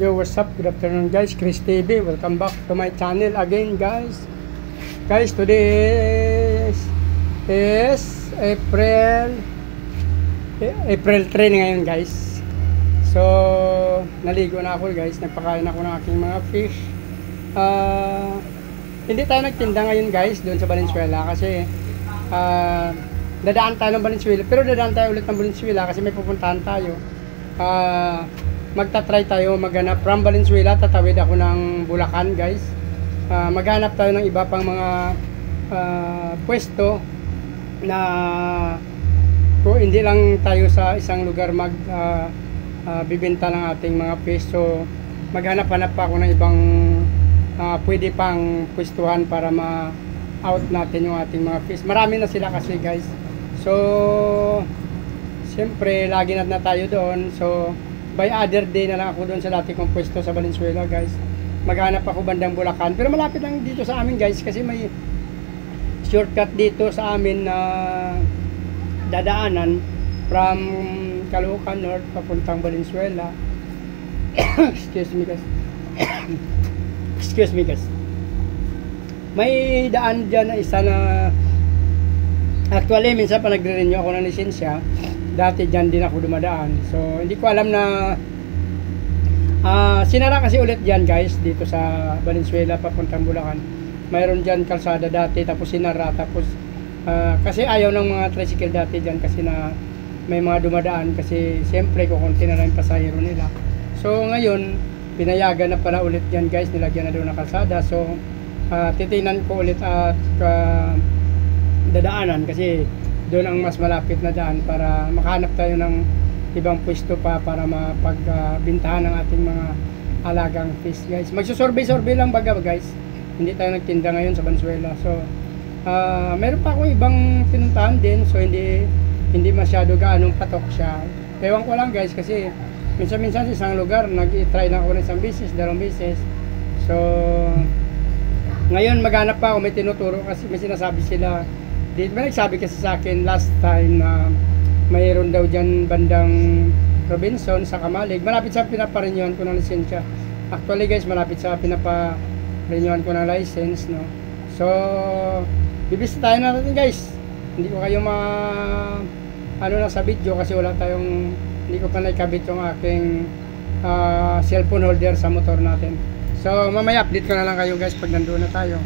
Yo, what's up? Good afternoon guys, Chris TV. Welcome back to my channel again guys. Guys, today is April 3 ngayon guys. So, naligo na ako guys. Nagpakain ako ng aking mga fish. Hindi tayo nagtinda ngayon guys doon sa Valenzuela kasi dadaan tayo ng Valenzuela. Pero dadaan tayo ulit ng Valenzuela kasi may pupuntahan tayo. Magta-try tayo maghanap from Valenzuela, tatawid ako ng Bulacan guys. Maghanap tayo ng iba pang mga pwesto na hindi lang tayo sa isang lugar bibenta ng ating mga fish. So maghanap-hanap pa ako ng ibang pwede pang pwestuhan para ma-out natin yung ating mga fish. Marami na sila kasi guys. So siyempre lagi na tayo doon. So by other day na lang ako doon sa dati kong pwesto sa Valenzuela guys. Maghanap ako bandang Bulacan, pero malapit lang dito sa amin guys kasi may shortcut dito sa amin na dadaanan from Caloocan North papuntang Valenzuela. Excuse me guys. Excuse me guys. May daan dyan na isa na actually minsan pa nagre-renew ako ng lisensya. Dati dyan din ako dumadaan. So hindi ko alam na sinara kasi ulit dyan guys dito sa Valenzuela papuntang Bulacan. Mayroon dyan kalsada dati tapos sinara. Tapos kasi ayaw ng mga tricycle dati dyan kasi na may mga dumadaan kasi siyempre kukunti na lang yung pasahero nila. So ngayon pinayagan na pala ulit dyan guys, nilagyan na doon ng kalsada. So titingnan ko ulit at dadaanan kasi doon ang mas malapit na daan para makahanap tayo ng ibang pwesto pa para mapagbintahan ng ating mga alagang fish guys. Magsusurvey lang baga guys. Hindi tayo nagtinda ngayon sa Valenzuela. So meron pa akong ibang pinuntahan din. So hindi masyado gaanong patok siya. Ewan ko lang guys kasi minsan sa isang lugar nag-try lang ako ng isang beses, dalawang beses. So ngayon maghanap pa ako, may tinuturo kasi may sinasabi sila. May nagsabi kasi sa akin last time na mayroon daw dyan bandang Robinson sa Kamalig. Malapit sa pinaparenyuhan ko ng lisensya. Actually guys, malapit sa pinaparenyuhan ko ng license, no? So bibisitahin natin guys. Hindi ko kayo na sa video kasi hindi ko pa naikabit yung aking cellphone holder sa motor natin. So mamaya update ko na lang kayo guys pag nandoon na tayo.